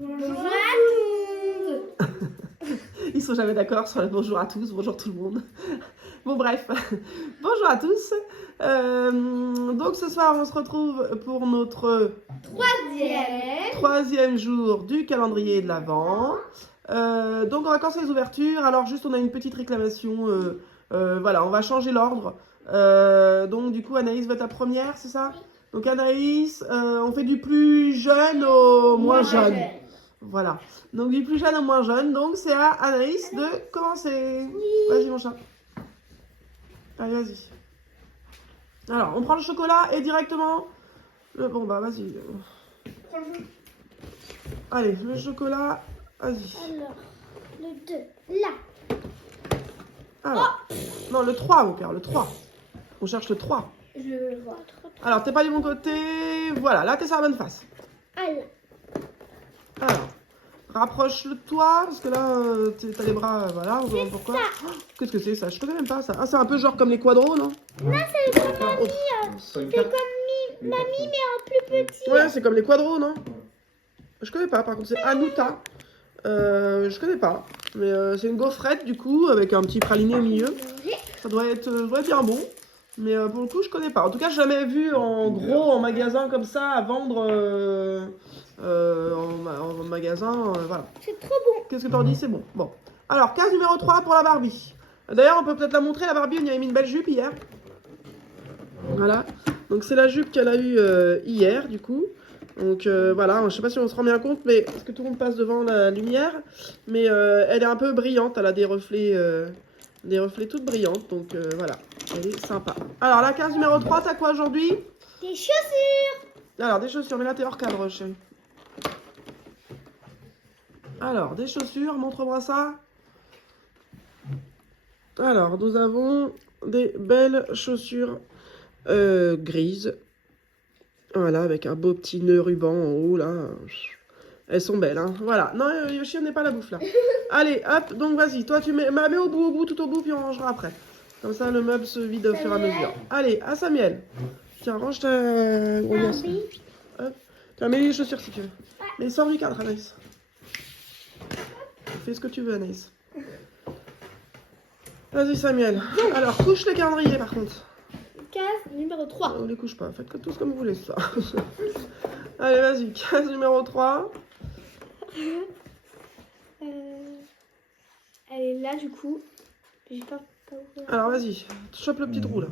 Bonjour à tout le monde. Ils sont jamais d'accord sur le bonjour à tous, bonjour tout le monde. Bon bref, bonjour à tous. Donc ce soir on se retrouve pour notre troisième jour du calendrier de l'Avent. Donc on va commencer les ouvertures. Alors juste on a une petite réclamation. Voilà, on va changer l'ordre. Donc du coup Anaïs va être la première, c'est ça? Donc Anaïs, on fait du plus jeune au moins jeune. Voilà. Donc du plus jeune au moins jeune. Donc c'est à Anaïs de commencer. Oui. Vas-y mon chat. Allez, vas-y. Alors, on prend le chocolat et directement... Bon bah vas-y. Allez, le chocolat. Vas-y. Alors, le 2, là. Alors. Non, le 3 mon père, le 3. On cherche le 3. Je le vois trop. Alors, t'es pas du bon côté. Voilà, là t'es sur la bonne face. Alors, rapproche le toi, parce que là, t'as les bras, voilà, on se demande pourquoi. Qu'est-ce que c'est ça? Je connais même pas ça. Ah, c'est un peu genre comme les quadros, non? Non, c'est comme mamie. C'est comme mamie, mais en plus petit. Ouais, c'est comme les quadros, non? Je connais pas, par contre, c'est Anuta. Je connais pas. Mais c'est une gaufrette, du coup, avec un petit praliné au milieu. Ça doit être bien bon. Mais pour le coup, je connais pas. En tout cas, j'ai jamais vu en gros, en magasin comme ça, à vendre en magasin. Voilà. C'est trop bon. Qu'est-ce que t'en dis? C'est bon. Bon. Alors, case numéro 3 pour la Barbie. D'ailleurs, on peut peut-être la montrer, la Barbie. On y avait mis une belle jupe hier. Voilà. Donc, c'est la jupe qu'elle a eue hier, du coup. Donc, voilà. Je sais pas si on se rend bien compte, mais parce que tout le monde passe devant la lumière. Mais elle est un peu brillante. Elle a des reflets toutes brillantes. Donc, voilà. Elle est sympa. Alors, la case numéro 3, t'as quoi aujourd'hui? Des chaussures. Alors, des chaussures. Mais là, t'es hors cadre, chérie. Alors, des chaussures, montre-moi ça. Alors, nous avons des belles chaussures grises. Voilà, avec un beau petit nœud ruban en haut, là. Elles sont belles, hein. Voilà. Non, Yoshi, on n'est pas à la bouffe, là. Allez, hop, donc vas-y. Toi, tu mets au bout, tout au bout, puis on rangera après. Comme ça, le meuble se vide au fur et à mesure. Allez, à Samuel. Tiens, range ta grognasse. Hop. Tiens, mets les chaussures si tu veux. Mais sors du cadre, Anaïs. Fais ce que tu veux, Anaïs. Vas-y, Samuel. Alors, couche les calendriers, par contre. Case numéro 3. On les couche pas. Faites tous comme vous voulez, ça. Allez, vas-y. Case numéro 3. Elle est là, du coup. J'ai pas ouvert. Alors, vas-y. Chope le petit trou, là.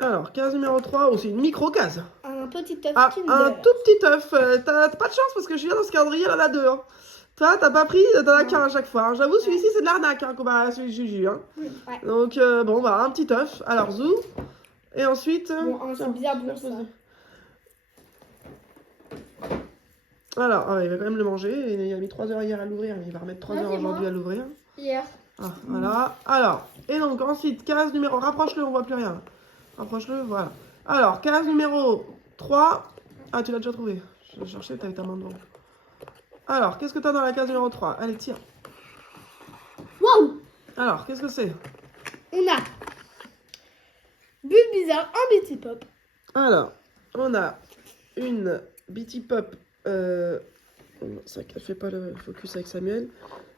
Alors, case numéro 3. Oh, c'est une micro-case. Un petit œuf Ah, Kinder. un tout petit œuf. T'as pas de chance parce que je viens dans ce calendrier, il en a 2. Hein. Toi, t'as pas pris, t'en as qu'un à chaque fois. Hein. J'avoue, celui-ci, c'est de l'arnaque, hein, comparé à celui de Juju. Hein. Ouais. Donc, bon, bah, un petit œuf. Alors, zou. Et ensuite... Bon, c'est bizarre, bon, ça. Alors, il va quand même le manger. Il a mis 3 heures hier à l'ouvrir, mais il va remettre 3 heures aujourd'hui à l'ouvrir. Hier. Ah, voilà. Alors, et donc, ensuite, case numéro... Rapproche-le, on voit plus rien. Rapproche-le, voilà. Alors, case numéro 3. Ah, tu l'as déjà trouvé. Je l'ai cherché, t'avais ta main devant. Alors, qu'est-ce que t'as dans la case numéro 3? Allez, tire. Waouh. Alors, qu'est-ce que c'est? On a Bulle bizarre, un Betty Pop. Alors, on a une Bitty Pop. C'est vrai qu'elle fait pas le focus avec Samuel.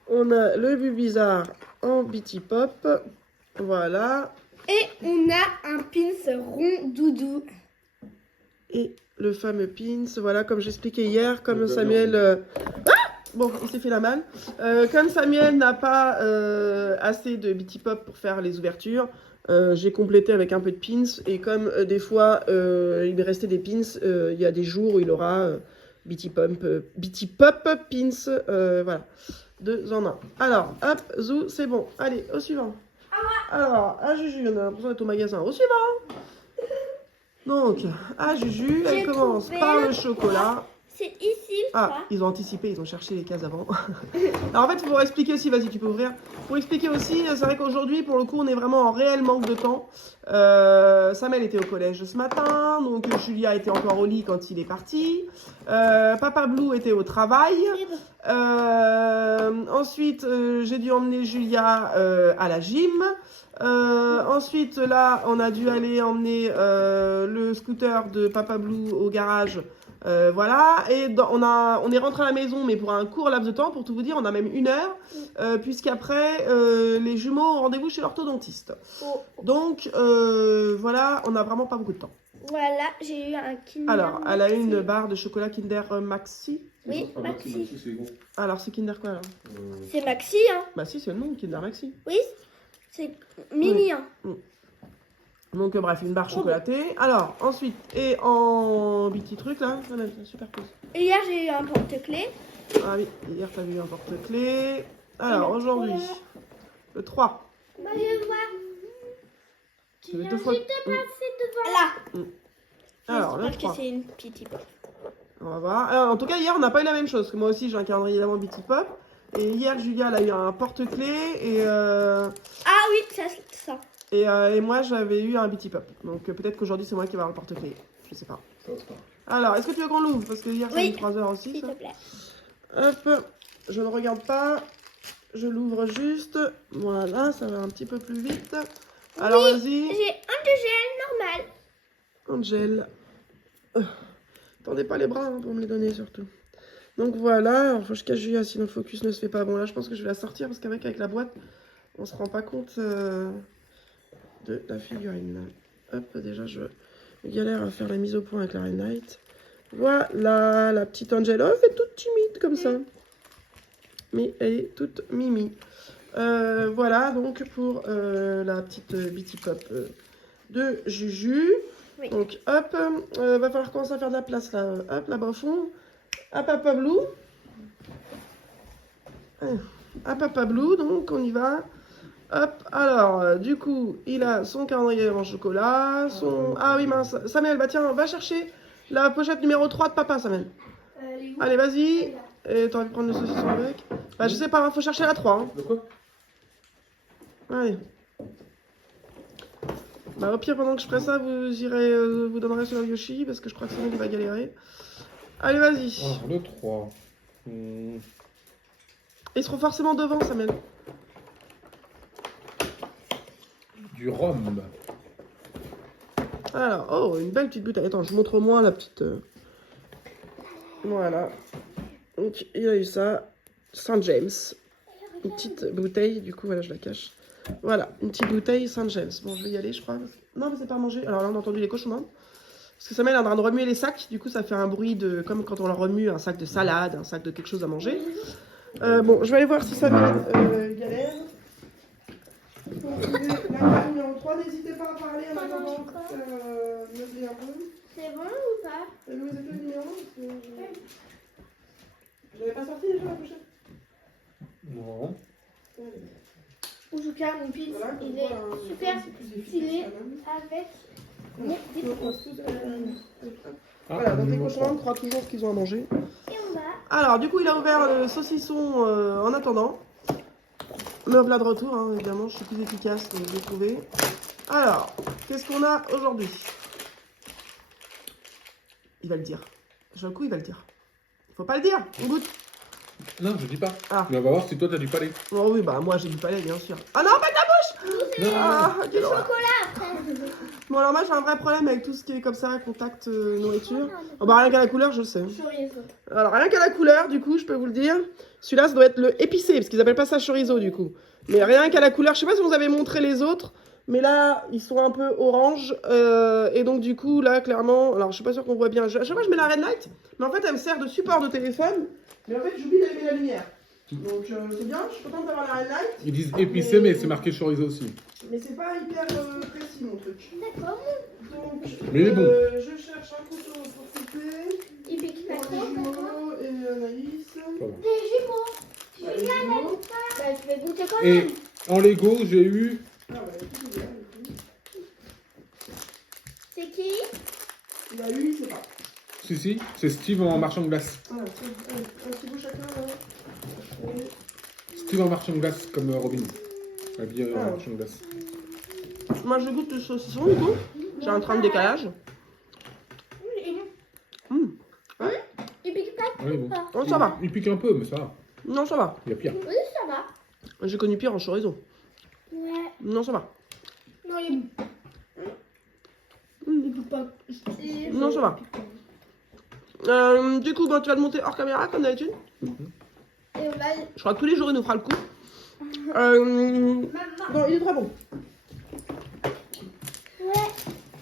On a le but bizarre en Bitty Pop. Voilà. Et on a un pins rond doudou. Et le fameux pins. Voilà, comme j'expliquais hier, comme Samuel... Bon, il s'est fait la malle. Comme Samuel n'a pas assez de Bitty Pop pour faire les ouvertures, j'ai complété avec un peu de pins. Et comme des fois, il me restait des pins, il y a des jours où il aura Bitty Pop pins. Voilà, 2 en 1. Alors, hop, zou, c'est bon. Allez, au suivant. Alors, à Juju, on a l'impression d'être au magasin. Au suivant. Donc, à Juju, elle commence par le chocolat. C'est ici, Ah, ça. ils ont anticipé, ils ont cherché les cases avant. Alors en fait, pour expliquer aussi, vas-y, tu peux ouvrir. Pour expliquer aussi, c'est vrai qu'aujourd'hui, pour le coup, on est vraiment en réel manque de temps. Samuel était au collège ce matin, donc Julia était encore au lit quand il est parti. Papa Blue était au travail. Ensuite, j'ai dû emmener Julia à la gym. Ensuite, là, on a dû aller emmener le scooter de Papa Blue au garage. Voilà, et on est rentré à la maison, mais pour un court laps de temps, pour tout vous dire, on a même 1 heure, puisqu'après, les jumeaux ont rendez-vous chez l'orthodontiste. Oh. Donc, voilà, on n'a vraiment pas beaucoup de temps. Voilà, j'ai eu un Kinder. Alors, elle a eu une Maxi. barre de chocolat Kinder Maxi. Oui, Ah, Maxi. c'est gros. Alors, c'est Kinder quoi, alors? C'est Maxi, hein. Bah si, c'est le nom, Kinder Maxi. Oui, c'est mini, hein. Donc, bref, une barre chocolatée. Alors, ensuite, et en petit truc, là, ça m'aide, super cool. Et hier, j'ai eu un porte-clés. Ah oui, hier, t'as vu un porte-clés. Alors, le aujourd'hui, le 3. Bah, je vois. Tu veux 2 fois... Là. Alors, le J'espère 3. que c'est une petite pop. On va voir. En tout cas, hier, on n'a pas eu la même chose. Parce que moi aussi, j'ai un calendrier d'avant Bitty Pop. Et hier, Julia, elle a eu un porte-clés. Ah oui, ça. Et moi, j'avais eu un Bitty Pop. Donc, peut-être qu'aujourd'hui, c'est moi qui vais avoir le porte-clés. Je sais pas. Alors, est-ce que tu veux qu'on l'ouvre? Parce que hier, ça a Oui. mis 3 heures aussi. S'il Ça. te plaît. Hop, je ne regarde pas. Je l'ouvre juste. Voilà, ça va un petit peu plus vite. Alors, Oui, vas-y. j'ai un de gel normal. Angel. Tendez pas les bras hein, pour me les donner surtout. Donc voilà, alors faut que je cache Julia sinon le focus ne se fait pas. Bon là je pense que je vais la sortir parce qu'avec la boîte on se rend pas compte de la figurine. Hop, déjà je galère à faire la mise au point avec la Reine Knight. Voilà la petite Angel. Oh, elle est toute timide comme ça. Mais elle est toute mimi. Voilà donc pour la petite Bitty Pop de Juju. Oui. Donc hop, va falloir commencer à faire de la place là. Hop, là-bas au fond. À Papa Blue. À Papa Blue, donc on y va. Hop, alors, du coup, il a son calendrier en chocolat, son... Ah oui, mince, Samuel, bah tiens, va chercher la pochette numéro 3 de papa, Samuel. Allez, vas-y. Et t'aurais pu prendre le saucisson avec. Bah, je sais pas, faut chercher la 3. Hein. De quoi? Allez. Bah, au pire, pendant que je ferai ça, vous irez, vous donnerez sur Yoshi, parce que je crois que Samuel il va galérer. Allez, vas-y. Alors, le 3. Ils seront forcément devant, Samuel. Du rhum. Alors, oh, une belle petite bouteille. Attends, je vous montre au moins la petite... Voilà. Donc, il a eu ça. Saint James. Une petite bouteille. Du coup, voilà, je la cache. Voilà, une petite bouteille Saint James. Bon, je vais y aller, je crois. Non, mais c'est pas à manger. Alors là, on a entendu les cochons. Hein. Parce que Samuel est en train de remuer les sacs. Du coup, ça fait un bruit de... Comme quand on leur remue un sac de salade, un sac de quelque chose à manger. Bon, je vais aller voir si Samuel galère. Pour trouver la carte numéro 3, n'hésitez pas à parler en attendant que meubler un peu. C'est bon ou pas? Vous avez le numéro? Je l'avais pas sorti déjà la pochette? Non. En tout cas, mon fils, Voilà, il comme est quoi, super c'est plus efficace, stylé quand même. avec Non, des non, petits. c'est tout, voilà, donc les cochons croient toujours ce qu'ils ont à manger. Et on va. Alors, du coup, il a ouvert le saucisson en attendant. Me voilà de retour, hein, évidemment, je suis plus efficace, donc je l'ai trouvé. Alors, qu'est-ce qu'on a aujourd'hui? Il va le dire. Sur le coup, il va le dire. Faut pas le dire, on goûte. Non, je dis pas. Ah. Mais on va voir si toi t'as du palais. Oh oui, bah moi j'ai du palais, bien sûr. Ah non, pas de la bouche! Non, Ah, quelle horreur. Chocolat après. Bon, alors moi j'ai un vrai problème avec tout ce qui est comme ça, contact nourriture. Oh, bah rien qu'à la couleur, je le sais. Chorizo. Alors rien qu'à la couleur, du coup, je peux vous le dire. Celui-là, ça doit être le épicé, parce qu'ils appellent pas ça chorizo, du coup. Mais rien qu'à la couleur, je sais pas si vous avez montré les autres, mais là, ils sont un peu orange. Et donc, du coup, là, clairement, alors je suis pas sûre qu'on voit bien. À chaque fois, je mets la Red Light, mais en fait, elle me sert de support de téléphone. Mais en fait, j'oublie d'allumer la lumière. Donc, c'est bien, je suis contente d'avoir la Red Light. ils disent épicé, mais c'est marqué chorizo aussi. Mais c'est pas hyper précis, mon truc. D'accord. Donc, Mais il est bon. je cherche un couteau pour couper. Il pique Pour les jumeaux et Anaïs. Voilà. Des jumeaux. Bah, les jumeaux. Bah, je vais goûter quand même. Et en Lego, j'ai eu Ah, bah, tout est bien, du coup. C'est qui? Il a eu, je sais pas. Si, c'est Steve en marchand de glace. Voilà, tiens, allez, un petit bout chacun. Là. Steve en marchand de glace, comme Robin. Habillé en Ah. marchand de glace. Moi, je goûte le saucisson, du coup. J'ai un train de décalage. Il pique pas Oui, bon. fort. Oh, ça va. Il pique un peu, mais ça va. Non, ça va. Il y a pire. Oui, ça va. J'ai connu pire en chorizo. Ouais. Non, ça va. Non, il pique pas. Non, ça va. Du coup, bah, tu vas te monter hors caméra, comme d'habitude. Et on va... Je crois que tous les jours, il nous fera le coup. Maman. Non, il est très bon. Ouais.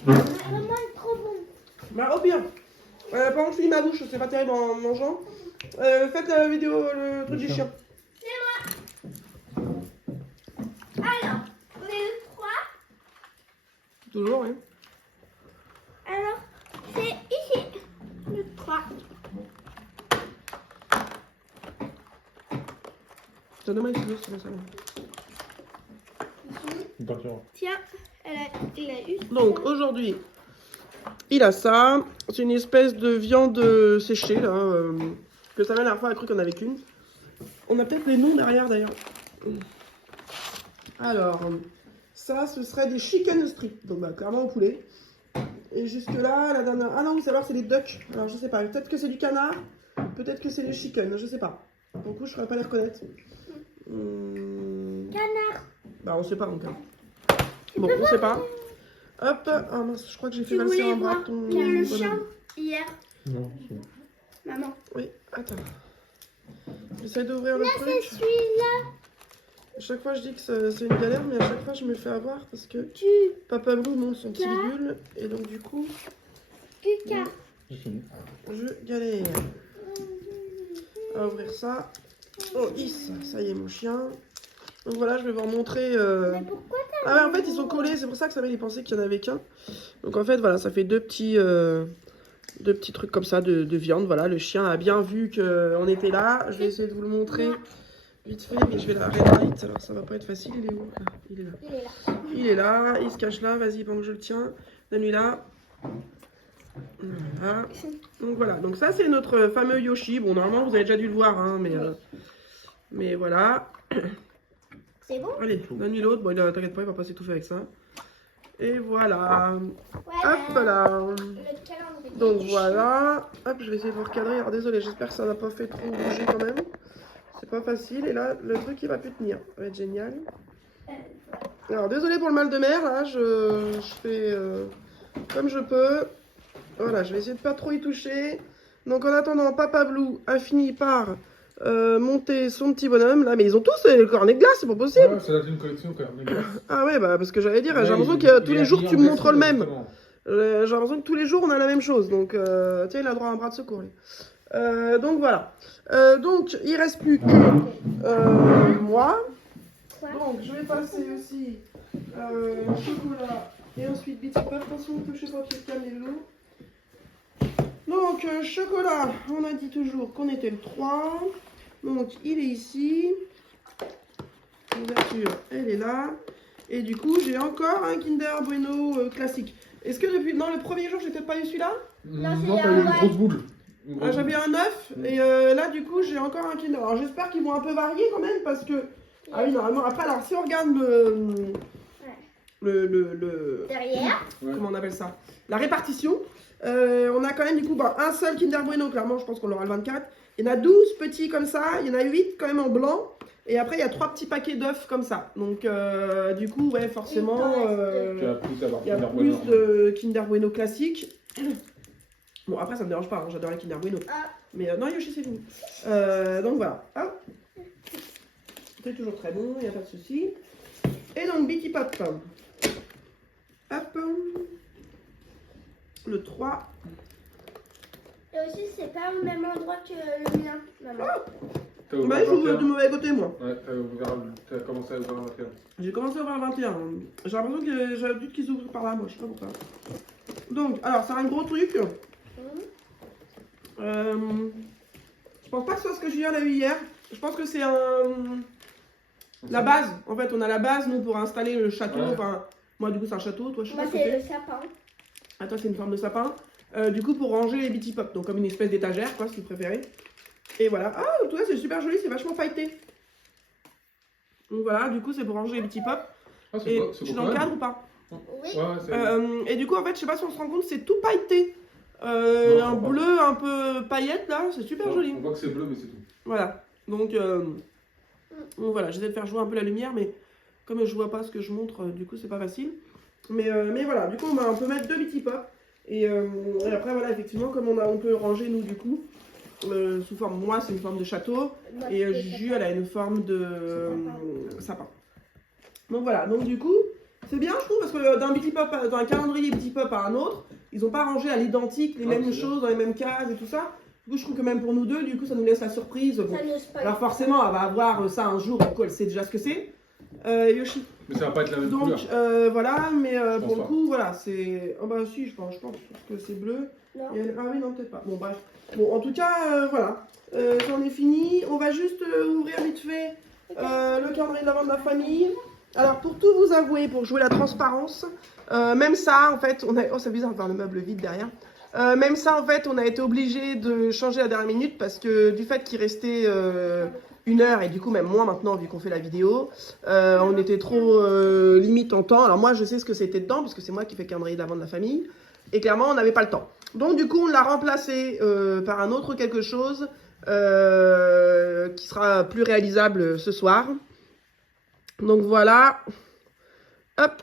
Maman est trop bon. Bah, au pire. Par contre, je finis ma bouche, c'est pas terrible en mangeant. Faites la vidéo, le truc du chien. Alors, on est le 3. Toujours, oui. Alors, c'est ici. Le 3. C'est dommage, c'est ça. Tiens, il a eu. Donc, aujourd'hui, il a ça. C'est une espèce de viande séchée, là. Que sa mère, la dernière fois, a cru qu'on avait qu'une. On a peut-être les noms derrière, d'ailleurs. Alors, ça, ce serait des chicken strips. Donc, bah, clairement au poulet. Et jusque-là, la dernière... Ah non, vous savez, c'est les ducks. Alors, je sais pas. Peut-être que c'est du canard. Peut-être que c'est les chicken. Je sais pas. Du coup, je ne saurais pas les reconnaître. Canard. Bah, on sait pas, donc. Bon, on sait pas. Hop. Ah mince, je crois que j'ai fait Tu valser voulais un bras voir ton... le bonhomme. chien hier. Non, c'est bon. Maman. Oui, attends. J'essaie d'ouvrir le Là, truc. c'est celui-là. À chaque fois, je dis que c'est une galère, mais à chaque fois, je me fais avoir parce que Tu. Papa Blue monte son petit bidule. Et donc, du coup, Cuca. je galère à ouvrir ça. Oh, is, ça y est, mon chien. Donc voilà, je vais vous remontrer. Mais pourquoi t'as. Ah ouais, en fait, ils sont collés, c'est pour ça que Samuel il pensait qu'il n'y en avait qu'un. Donc en fait, voilà, ça fait deux petits trucs comme ça de viande. Voilà, le chien a bien vu qu'on était là. Je vais essayer de vous le montrer vite fait, mais je vais la red light, alors ça va pas être facile. Il est où? Là, il est là. Il est là. Il est là, il se cache là, vas-y, pendant que je le tiens. Donne-lui là. Voilà. Donc voilà, donc ça c'est notre fameux Yoshi. Bon, normalement vous avez déjà dû le voir, hein, mais voilà. C'est bon? Allez, donne-lui l'autre. Bon, t'inquiète pas, il va pas s'étouffer avec ça. Et voilà. Voilà. Hop là. Le calendrier. Donc du voilà. Hop, je vais essayer de vous recadrer. Alors désolé, j'espère que ça n'a pas fait trop bouger quand même. C'est pas facile. Et là, le truc il va plus tenir. Ça va être génial. Alors désolé pour le mal de mer. Là, je fais comme je peux. Voilà, je vais essayer de pas trop y toucher. Donc en attendant, Papa Blue a fini par monter son petit bonhomme. Là, mais ils ont tous le cornet de glace, c'est pas possible. Ouais, c'est là une collection quand même. Ah ouais, bah parce que j'allais dire, Ouais, j'ai l'impression il- que tous il les a jours mis tu en me glace, montres le même. justement. J'ai l'impression que tous les jours on a la même chose. Donc tiens, il a droit à un bras de secours. Lui. Donc voilà. Donc il reste plus que moi. Quoi? Donc je vais passer aussi chocolat et ensuite Bitty Puff. Attention, ne touchez pas au pied de cam, les loulous. Donc chocolat, on a dit toujours qu'on était le 3. Donc il est ici. L'ouverture, elle est là. Et du coup, j'ai encore un Kinder Bueno classique. Est-ce que depuis... Non, le premier jour, j'ai peut-être pas eu celui-là? Non, c'est Non, t'as eu une ouais. grosse boule. Une grosse Ah, j'avais boule. un 9. Et là, du coup, j'ai encore un Kinder. Alors, j'espère qu'ils vont un peu varier quand même parce que... Ah oui, normalement, après, alors, si on regarde le... Derrière. Ouais. Comment on appelle ça? La répartition. On a quand même, du coup, bah, un seul Kinder Bueno, clairement, je pense qu'on aura le 24. Il y en a 12 petits comme ça. Il y en a 8 quand même en blanc. Et après, il y a 3 petits paquets d'œufs comme ça. Donc, du coup, ouais, forcément, Tu vas plus avoir il y a Kinder plus Bueno. de Kinder Bueno classique. Bon, après, ça me dérange pas, hein, j'adore les Kinder Bueno. Ah. Mais non, Yoshi, c'est fini. Donc, voilà. Hop. C'est toujours très bon, il n'y a pas de souci. Et donc, Bitty Pop. Hop. Le 3. Et aussi, c'est pas au même endroit que le mien, maman. T'as Bah, ouvert il faut 21. du mauvais côté, moi. Ouais, t'as commencé à ouvrir 21. J'ai commencé à ouvrir le 21. J'ai l'impression que j'ai l'habitude qu'ils ouvrent par là, moi, je sais pas pourquoi. Donc, alors, c'est un gros truc. Je pense pas que ce soit ce que Julien a eu hier. Je pense que c'est la base. En fait, on a la base, nous, pour installer le château. Ouais. Enfin, moi, du coup, c'est un château. Toi, je sais Moi, pas ce que c'est c'est. le sapin. Ah, toi, c'est une forme de sapin. Du coup, pour ranger les Bitty Pop. Donc, comme une espèce d'étagère, quoi, si vous préférez. Et voilà. Ah, tout ça, c'est super joli, c'est vachement pailleté. Donc voilà, du coup, c'est pour ranger les Bitty Pop. Ah, Et beau, je suis beau dans le quand cadre même. ou pas? Oui. Ouais, Et du coup, en fait, je sais pas si on se rend compte, c'est tout pailleté. Non, Un je vois bleu un peu paillette, là, c'est super joli. On voit que c'est bleu, mais c'est tout. Voilà. Donc voilà, j'essaie de faire jouer un peu la lumière, mais comme je vois pas ce que je montre, du coup, c'est pas facile. Mais voilà, du coup, on peut mettre 2 Bitty Pop. Et après, voilà, effectivement, comme on peut ranger, nous, du coup, sous forme, moi, c'est une forme de château. Et Juju, elle a une forme de sapin. Donc voilà, donc du coup, c'est bien, je trouve, parce que d'un Bitty Pop, dans un calendrier Bitty Pop à un autre, ils n'ont pas rangé à l'identique les mêmes choses dans les mêmes cases et tout ça. Du coup, je trouve que même pour nous deux, du coup, ça nous laisse la surprise. Bon. Alors forcément, elle va avoir ça un jour, du coup, elle sait déjà ce que c'est. Yoshi. Mais ça va pas être la même Donc couleur. voilà, mais pour le pas. coup, voilà, c'est... Oh bah si, je pense que c'est bleu. Non. Ah oui, non, peut-être pas. Bon, bref. Bon, en tout cas, voilà. J'en ai fini. On va juste ouvrir vite fait le calendrier de l'avant de la famille. Alors, pour tout vous avouer, pour jouer la transparence, même ça, en fait, on a... Oh, c'est bizarre de voir le meuble vide derrière. Même ça, en fait, on a été obligé de changer à la dernière minute parce que du fait qu'il restait 1 heure et du coup même moins maintenant vu qu'on fait la vidéo, on était trop limite en temps. Alors moi, je sais ce que c'était dedans parce que c'est moi qui fais le calendrier de l'avant de la famille et clairement, on n'avait pas le temps. Donc du coup, on l'a remplacé par un autre quelque chose qui sera plus réalisable ce soir. Donc voilà. Hop.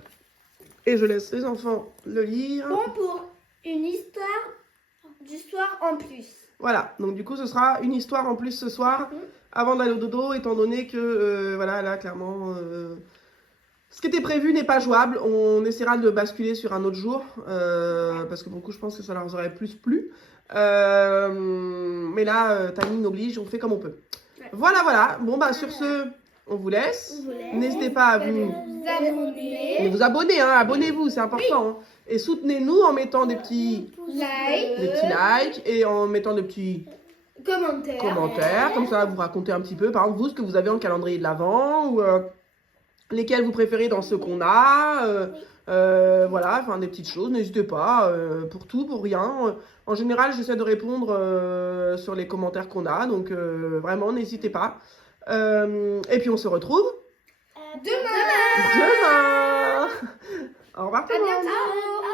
Et je laisse les enfants le lire. Bon, pour une histoire du soir en plus. Voilà, donc du coup ce sera une histoire en plus ce soir, avant d'aller au dodo, étant donné que, voilà, là clairement, ce qui était prévu n'est pas jouable. On essaiera de basculer sur un autre jour, parce que pour le coup je pense que ça leur aurait plus plu. Mais là, timing oblige, on fait comme on peut. Ouais. Voilà, voilà, bon bah sur ce, on vous laisse. N'hésitez pas à vous Vous abonner. hein, abonnez-vous, c'est important. Hein. Et soutenez-nous en mettant des petits likes et en mettant des petits commentaires. Comme ça, vous racontez un petit peu, par exemple, vous, ce que vous avez en calendrier de l'Avent ou lesquels vous préférez dans ceux qu'on a. Voilà, enfin des petites choses, n'hésitez pas, pour tout, pour rien. En général, j'essaie de répondre sur les commentaires qu'on a, donc vraiment, n'hésitez pas. Et puis on se retrouve Demain. demain. Au revoir tout le monde. À bientôt.